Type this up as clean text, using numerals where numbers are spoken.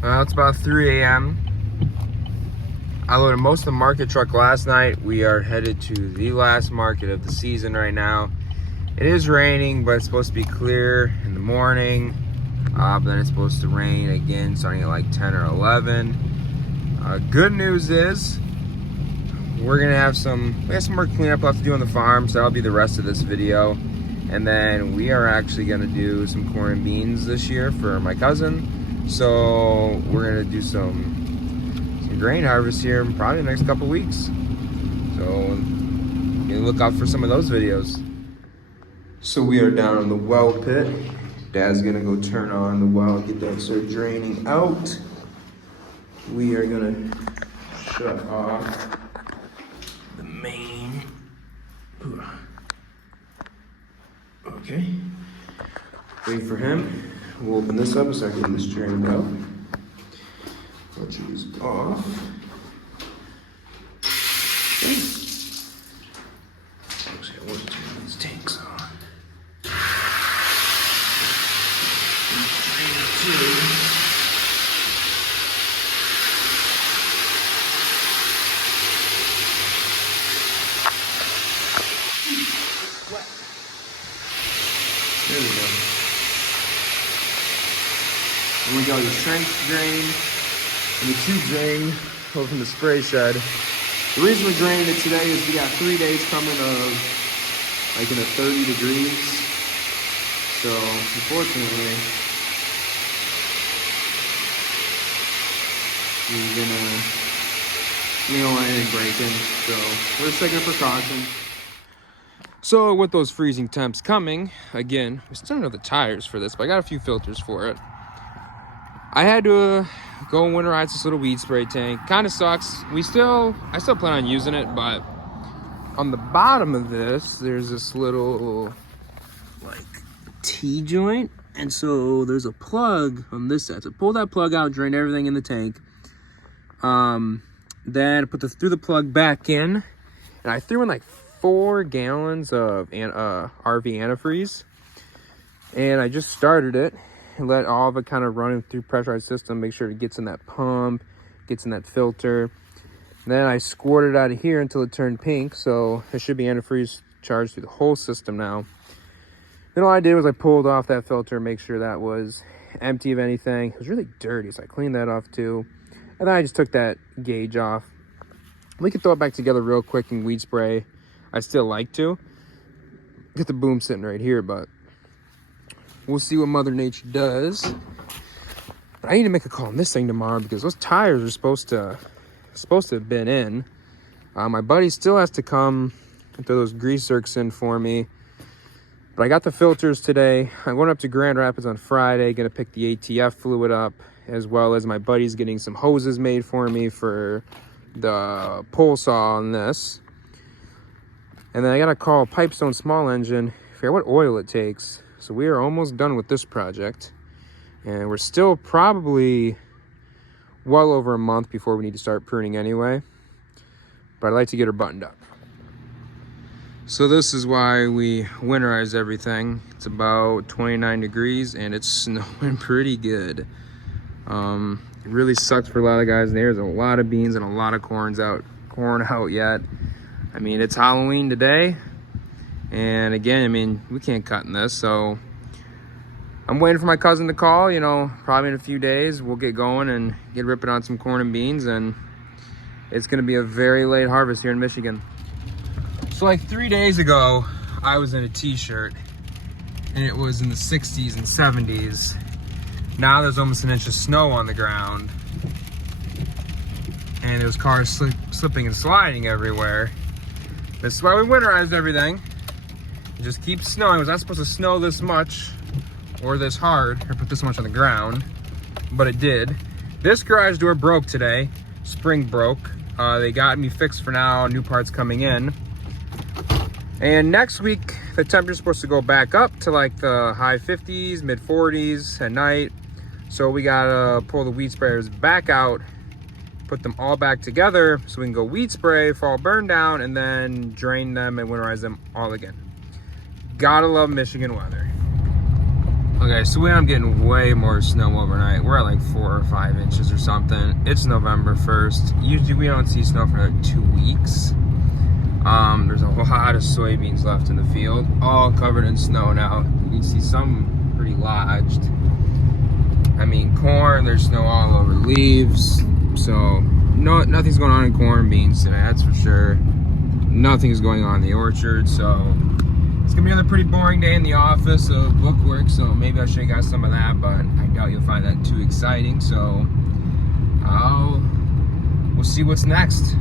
Well, it's about 3 a.m. I loaded most of the market truck last night. We are headed to the last market of the season right now. It is raining, but it's supposed to be clear in the morning. But then it's supposed to rain again starting at like 10 or 11. Good news is we're gonna have some more cleanup left to do on the farm, so that'll be the rest of this video. And then we are actually gonna do some corn and beans this year for my cousin. So we're gonna do some grain harvest here in probably the next couple weeks. So look out for some of those videos. So we are down in the well pit. Dad's gonna go turn on the well, get that start draining out. We are gonna shut off the main. Okay. Wait for him. We'll open this up and start getting this drained out. Which is off. Okay. Actually, I want to turn these tanks on. Drain it too. There we go. And we got the tanks drained and the tube drained over from the spray shed. The reason we're draining it today is we got 3 days coming of like in the 30 degrees. So unfortunately, we're gonna end up breaking. So we're just taking a precaution. So with those freezing temps coming, again, we still don't have the tires for this, but I got a few filters for it. I had to go and winterize this little weed spray tank. Kind of sucks. I still plan on using it, but on the bottom of this, there's this little like T-joint, and so there's a plug on this side. So pull that plug out, drain everything in the tank. Then put threw the plug back in, and I threw in like 4 gallons of RV antifreeze, and I just started it and let all of it kind of run through pressurized system, make sure it gets in that pump, gets in that filter. And then I squirted it out of here until it turned pink, so it should be antifreeze charged through the whole system now. Then all I did was I pulled off that filter, make sure that was empty of anything. It was really dirty, so I cleaned that off too. And then I just took that gauge off. We could throw it back together real quick in weed spray. I still like to. Get the boom sitting right here, but we'll see what Mother Nature does. But I need to make a call on this thing tomorrow because those tires are supposed to have been in. My buddy still has to come and throw those grease zerks in for me. But I got the filters today. I'm going up to Grand Rapids on Friday, gonna pick the ATF fluid up, as well as my buddy's getting some hoses made for me for the pole saw on this. And then I gotta call Pipestone Small Engine, figure out what oil it takes. So we are almost done with this project. And we're still probably well over a month before we need to start pruning anyway. But I'd like to get her buttoned up. So this is why we winterize everything. It's about 29 degrees and it's snowing pretty good. It really sucks for a lot of guys. There's a lot of beans and a lot of corn out yet. I mean, it's Halloween today. And again, I mean, we can't cut in this, so I'm waiting for my cousin to call. Probably in a few days we'll get going and get ripping on some corn and beans, and it's gonna be a very late harvest here in Michigan. So like 3 days ago, I was in a t-shirt and it was in the 60s and 70s. Now there's almost an inch of snow on the ground and there's cars slipping and sliding everywhere. This is why we winterized everything. It just keeps snowing. It was not supposed to snow this much or this hard or put this much on the ground, but it did. This garage door broke today. Spring broke. They got me fixed for now. New parts coming in. And next week, the temperature's supposed to go back up to like the high 50s, mid 40s at night. So we gotta pull the weed sprayers back out, put them all back together so we can go weed spray, fall burn down, and then drain them and winterize them all again. Gotta love Michigan weather. Okay, so we end up getting way more snow overnight. We're at like 4 or 5 inches or something. It's November 1st. Usually we don't see snow for like 2 weeks. There's a lot of soybeans left in the field, all covered in snow now. You can see some pretty lodged. I mean, corn, there's snow all over leaves. So, no, nothing's going on in corn, beans today, that's for sure. Nothing's going on in the orchard, so it's gonna be another pretty boring day in the office of book work, so maybe I'll show you guys some of that, but I doubt you'll find that too exciting, so we'll see what's next.